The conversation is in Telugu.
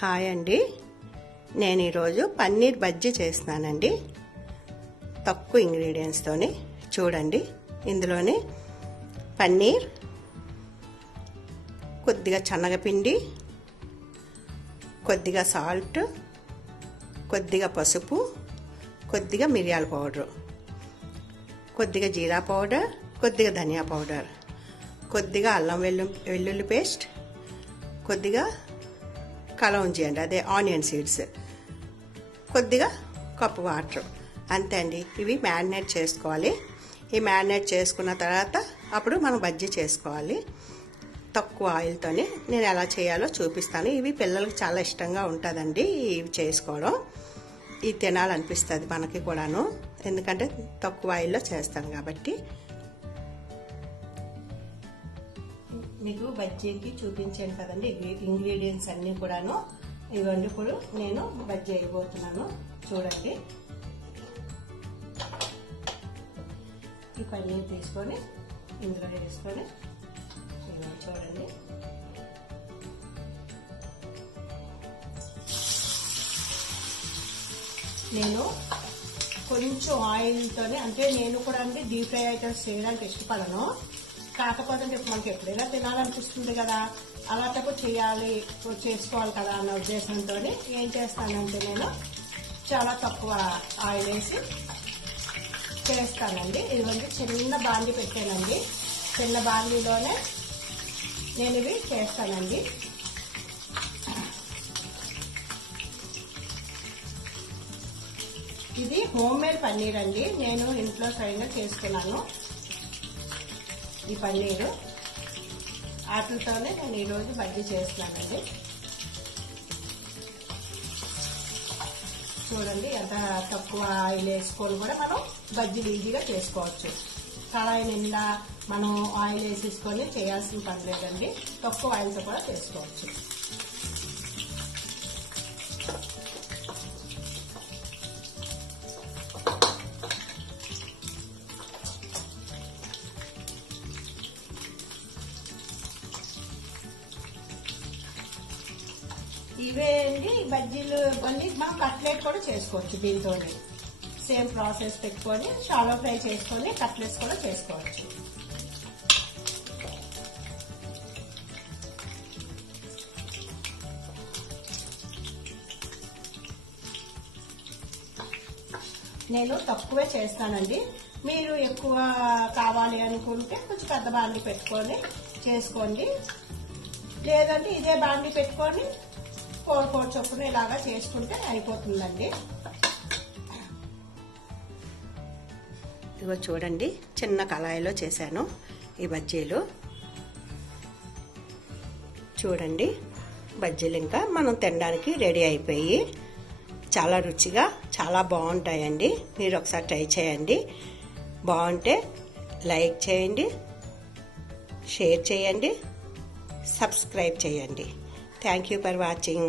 హాయ్ అండి, నేను ఈరోజు పన్నీర్ బజ్జీ చేస్తున్నానండి. తక్కువ ఇంగ్రీడియంట్స్తోని. చూడండి, ఇందులోని పన్నీర్, కొద్దిగా శనగపిండి, కొద్దిగా సాల్ట్, కొద్దిగా పసుపు, కొద్దిగా మిరియాల పౌడర్, కొద్దిగా జీరా పౌడర్, కొద్దిగా ధనియా పౌడర్, కొద్దిగా అల్లం వెల్లుల్లి పేస్ట్, కొద్దిగా కలౌంజీ అండి, అదే ఆనియన్ సీడ్స్, కొద్దిగా కప్పు వాటర్, అంతే అండి. ఇవి మ్యారినేట్ చేసుకోవాలి. ఈ మ్యారినేట్ చేసుకున్న తర్వాత అప్పుడు మనం బజ్జీ చేసుకోవాలి. తక్కువ ఆయిల్తోని నేను ఎలా చేయాలో చూపిస్తాను. ఇవి పిల్లలకి చాలా ఇష్టంగా ఉంటుందండి ఇవి చేసుకోవడం. ఇది తినాలనిపిస్తుంది మనకి కూడాను, ఎందుకంటే తక్కువ ఆయిల్లో చేస్తాం కాబట్టి. మీకు బజ్జీకి చూపించాను కదండి ఇంగ్రీడియంట్స్ అన్నీ కూడాను. ఇవన్నీ ఇప్పుడు నేను బజ్జీ వేయబోతున్నాను. చూడండి, ఈ పన్నీర్ తీసుకొని ఇందులో వేసుకొని చూడండి. నేను కొంచెం ఆయిల్తోనే, అంటే నేను కూడా అండి డీప్ ఫ్రై ఐటమ్స్ చేయడానికి ఇష్టపడను. కాకపోతే మనకి ఎప్పుడైనా తినాలనిపిస్తుంది కదా, అలాంటప్పుడు చేసుకోవాలి కదా అన్న ఉద్దేశంతో ఏం చేస్తానంటే నేను చాలా తక్కువ ఆయిల్ వేసి చేస్తానండి. ఇదిగోండి, చిన్న బాండీ పెట్టానండి. చిన్న బాండీలోనే నేను ఇవి చేస్తానండి. ఇది హోమ్ మేడ్ పన్నీర్ అండి, నేను ఇంట్లో స్వయంగా చేసుకున్నాను. ఈ పన్నీరు వాటితోనే నేను ఈరోజు బజ్జీ చేస్తున్నానండి. చూడండి, ఎంత తక్కువ ఆయిల్ వేసుకొని కూడా మనం బజ్జీలు ఈజీగా చేసుకోవచ్చు. కళాయి నిండా మనం ఆయిల్ వేసేసుకొని చేయాల్సిన పని లేదండి, తక్కువ ఆయిల్తో కూడా చేసుకోవచ్చు. ఇవే అండి బజ్జీలు. మళ్ళీ మనం కట్లెట్ కూడా చేసుకోవచ్చు. దీంతో సేమ్ ప్రాసెస్ పెట్టుకొని షాలో ఫ్రై చేసుకొని కట్లెట్స్ కూడా చేసుకోవచ్చు. నేను తక్కువే చేస్తానండి. మీరు ఎక్కువ కావాలి అనుకుంటే కొంచెం పెద్ద బాండీ పెట్టుకొని చేసుకోండి. లేదంటే ఇదే బాండీ పెట్టుకొని 4 చొప్పున ఇలాగా చేసుకుంటే అయిపోతుందండి. ఇదిగో చూడండి, చిన్న కళాయిలో చేశాను ఈ బజ్జీలు. చూడండి, బజ్జీలు ఇంకా మనం తినడానికి రెడీ అయిపోయి చాలా రుచిగా చాలా బాగుంటాయండి. మీరు ఒకసారి ట్రై చేయండి. బాగుంటే లైక్ చేయండి, షేర్ చేయండి, సబ్స్క్రైబ్ చేయండి. Thank you for watching.